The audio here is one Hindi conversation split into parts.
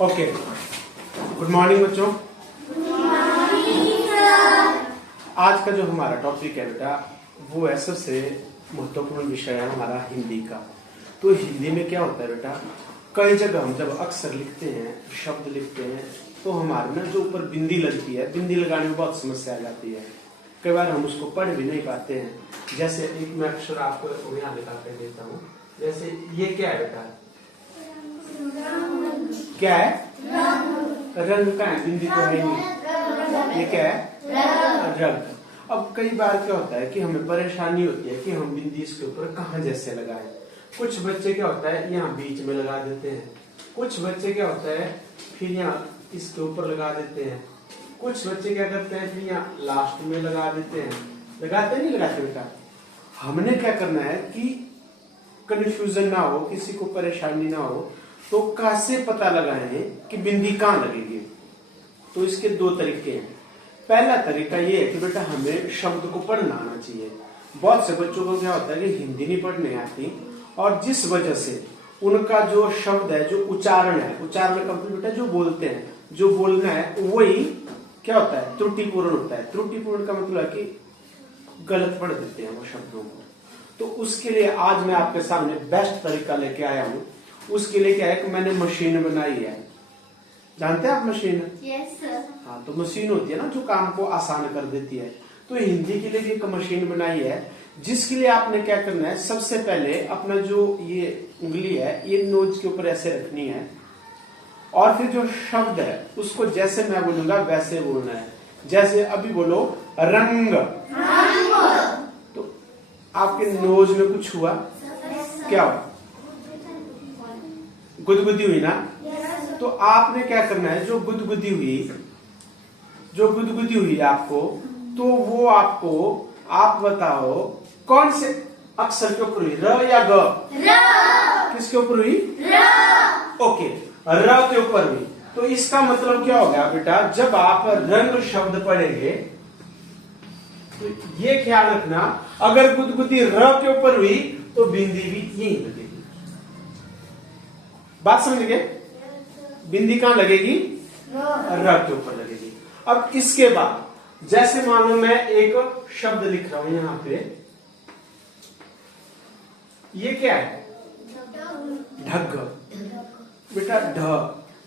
ओके, गुड मॉर्निंग बच्चों। आज का जो हमारा टॉपिक है बेटा वो है सबसे महत्वपूर्ण विषय है हमारा हिंदी का। तो हिंदी में क्या होता है बेटा, कई जगह हम जब अक्षर लिखते हैं, शब्द लिखते हैं, तो हमारे ना जो ऊपर बिंदी लगती है, बिंदी लगाने में बहुत समस्या आ जाती है। कई बार हम उसको पढ़ भी नहीं पाते हैं। जैसे एक मैं अक्षर आपको यहाँ लिखा कर देता हूँ। जैसे ये क्या है बेटा, क्या है? रंग का है, बिंदी तो है नहीं। ये क्या है? रंग। अब कई बार क्या होता है कि हमें परेशानी होती है कि हम बिंदी इसके ऊपर कहाँ जैसे लगाएं। कुछ बच्चे क्या होता है यहाँ बीच में लगा देते हैं, कुछ बच्चे क्या होता है फिर यहाँ इसके ऊपर लगा देते हैं, कुछ बच्चे क्या करते हैं फिर यहाँ लास्ट में लगा देते हैं। लगाते नहीं लगाते बेटा? हमने क्या करना है कि कंफ्यूजन ना हो, किसी को परेशानी ना हो, तो कैसे पता लगाएं कि बिंदी कहाँ लगेगी। तो इसके दो तरीके हैं। पहला तरीका ये है कि बेटा हमें शब्द को पढ़ना आना चाहिए। बहुत से बच्चों को क्या होता है कि हिंदी नहीं पढ़ने आती, और जिस वजह से उनका जो शब्द है, जो उच्चारण है, उच्चारण का मतलब बेटा जो बोलते हैं, जो बोलना है वही क्या होता है, त्रुटिपूर्ण होता है। त्रुटिपूर्ण का मतलब है कि गलत पढ़ देते हैं वो शब्दों को। तो उसके लिए आज मैं आपके सामने बेस्ट तरीका लेके आया हूँ। उसके लिए क्या है कि मैंने मशीन बनाई है। जानते हैं आप मशीन? Yes sir. हाँ, तो मशीन होती है ना जो काम को आसान कर देती है। तो हिंदी के लिए एक मशीन बनाई है, जिसके लिए आपने क्या करना है, सबसे पहले अपना जो ये उंगली है ये नोज के ऊपर ऐसे रखनी है, और फिर जो शब्द है उसको जैसे मैं बोलूंगा वैसे बोलना है। जैसे अभी बोलो रंग, तो आपके नोज में कुछ हुआ, क्या हुआ? गुदगुदी हुई ना? तो आपने क्या करना है, जो गुदगुदी हुई आपको, तो वो आपको आप बताओ कौन से अक्षर के ऊपर हुई, र या ग? किसके ऊपर हुई? ओके, र के ऊपर हुई। तो इसका मतलब क्या हो गया बेटा, जब आप रंग शब्द पढ़ेंगे तो ये ख्याल रखना, अगर गुदगुदी र के ऊपर हुई तो बिंदी भी यही लगेगी। बात समझ गए? बिंदी कहां लगेगी? र के ऊपर लगेगी। अब इसके बाद जैसे मान लो मैं एक शब्द लिख रहा हूं यहां पे, ये क्या है? ढग। बेटा ढ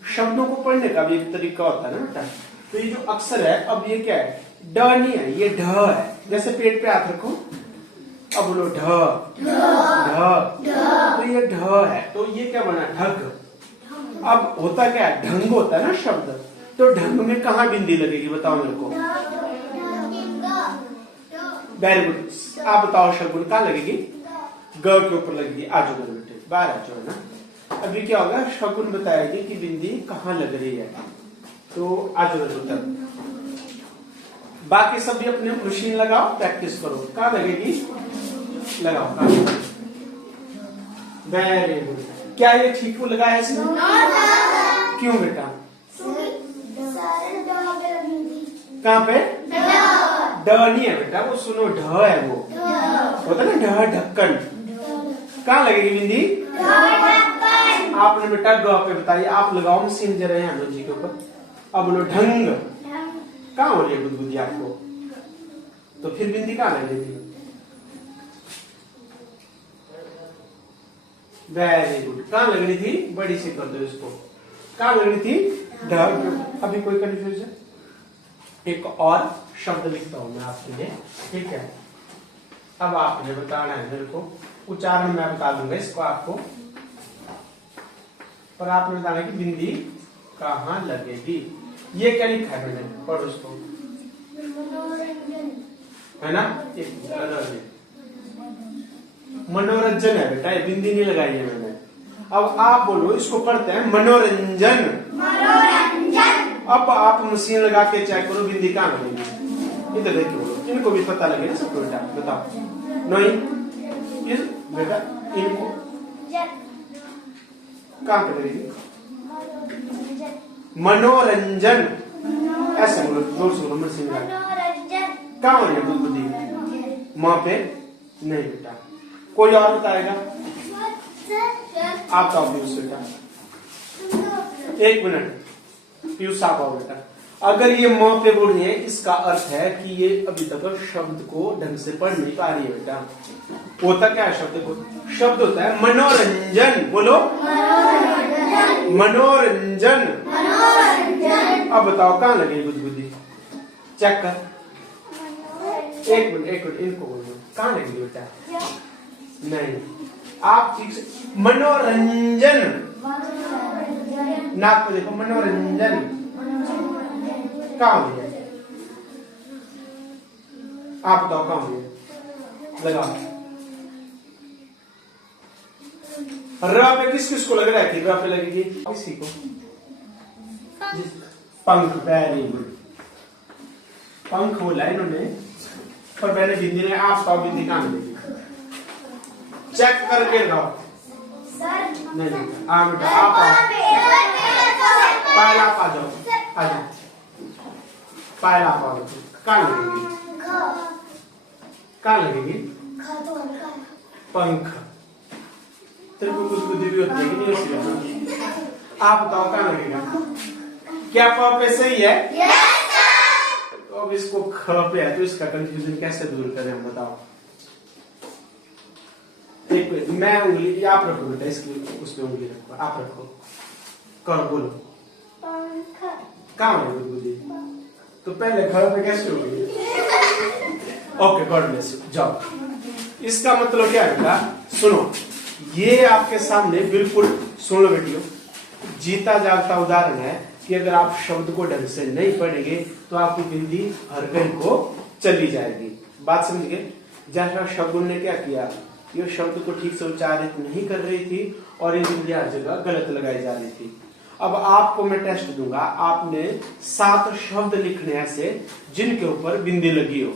शब्दों को पढ़ने का भी एक तरीका होता है ना बेटा। तो ये जो अक्षर है, अब ये क्या है? ड नहीं है, ये ढ है। जैसे पेट पे हाथ रखो, अब बोलो ढ, तो ये ढ है। तो ये क्या बना? ढग। अब होता क्या है, ढंग होता है ना शब्द, तो ढंग में कहां बिंदी लगेगी बताओ मेरे को? वेरी गुड, आप बताओ शगुन कहां लगेगी? ग के ऊपर लगेगी। आजो बोलो बेटे, बाहर आ जाओ ना। अभी क्या होगा, शगुन बताएगी कि बिंदी कहां लग रही है। तो आजो तक बाकी सब भी अपने मशीन लगाओ, प्रैक्टिस करो। कहां लगेगी? लगाओ। Very good. क्या ये ठीक को लगाया है? क्यों बेटा? कहाँ पे? ड नहीं है बेटा, वो सुनो ढ है, वो होता है ना ढ, ढक्कन। कहाँ लगेगी बिंदी? आपने बेटा ग पे बताइए। आप लगाओ मशीन जरा यहाँ जी के ऊपर। अब बोलो ढंग। कहाँ हो रही है गुदगुदी आपको? तो फिर बिंदी कहाँ लगेगी? Very good. कहाँ लग रही थी? बड़ी सी कर दो इसको। कहाँ लग रही थी? ढग। अभी कोई कंफ्यूजन? एक और शब्द लिखता हूं मैं आपके लिए, ठीक है? अब आपने बताना है मेरे को, उच्चारण मैं बता दूंगा इसको आपको, और आपने बताना है कि बिंदी कहाँ लगेगी। ये क्या लिखा है मैंने, पढ़ो इसको, है ना? मनोरंजन है बेटा, ये बिंदी नहीं लगाई है मैंने। अब आप बोलो, इसको पढ़ते हैं मनोरंजन। अब आप मशीन लगा के चेक करो बिंदी कहाँ लगेगी। इधर देखिए, बोलो, इनको भी पता लगे ना सबको बेटा, बताओ। नहीं बेटा, इनको कहाँ पे लगेगी? मनोरंजन। ऐसे बोलो, जोर से बोलो, मशीन लगा। कहाँ हो रही है गुदगुदी? माँ पे नहीं बेटा। कोई और बताएगा? आप तो बेटा एक मिनट, पीयूष साहब आओ बेटा। अगर ये म पे बोल रही है, इसका अर्थ है कि ये अभी तक शब्द को ढंग से पढ़ नहीं पा रही है बेटा। होता क्या है शब्द को? शब्द होता है मनोरंजन। बोलो मनोरंजन। अब बताओ कहाँ लगे गुदगुदी? चेक कर। एक मिनट इनको बोलो कहाँ लगी बेटा? नहीं, आप ठीक से मनोरंजन, नाक पे देखो, मनोरंजन कहाँ हो गया? आप बताओ कहाँ हो गया? लगाओ। र पे किस किस को लग रहा है कि र पे लगेगी? किसी को? पंख। वेरी गुड, पंख बोला इन्होंने, पर मैंने बिंदी ने आप बताओ बिंदी कहाँ मिलेगी? चेक करके लगाओ। नहीं, आ बेटा आप पहला आप आ जाओ, आ जाओ पहला आप आ जाओ। कहाँ लगेगी? कहाँ लगेगी? पंख। तेरे को कुछ बुद्धि भी होती है कि नहीं होती? आप बताओ कहाँ लगेगा? क्या प पे सही है? तो अब इसको ख पे है, तो इसका कंफ्यूजन कैसे दूर करें हम बताओ? एक मिनट, मैं उंगली आप रखो बेटा, इसकी उस पे उंगली रखो, आप रखो, करो बोलो कहाँ है बुद्धि? तो पहले घर पे कैसे हो गई? Okay, God bless you. जाओ। इसका मतलब क्या है बेटा? सुनो, ये आपके सामने बिल्कुल सुन लो बेटियों, जीता जागता उदाहरण है कि अगर आप शब्द को ढंग से नहीं पढ़ेंगे तो आपकी बिंदी हर कहीं को चली जाएगी। बात समझ गए? जैसा शगुन ने क्या किया, ये शब्द को ठीक से उच्चारित नहीं कर रही थी और ये बिंदी हर जगह गलत लगाई जा रही थी। अब आपको मैं टेस्ट दूंगा, आपने 7 शब्द लिखने ऐसे जिनके ऊपर बिंदी लगी हो।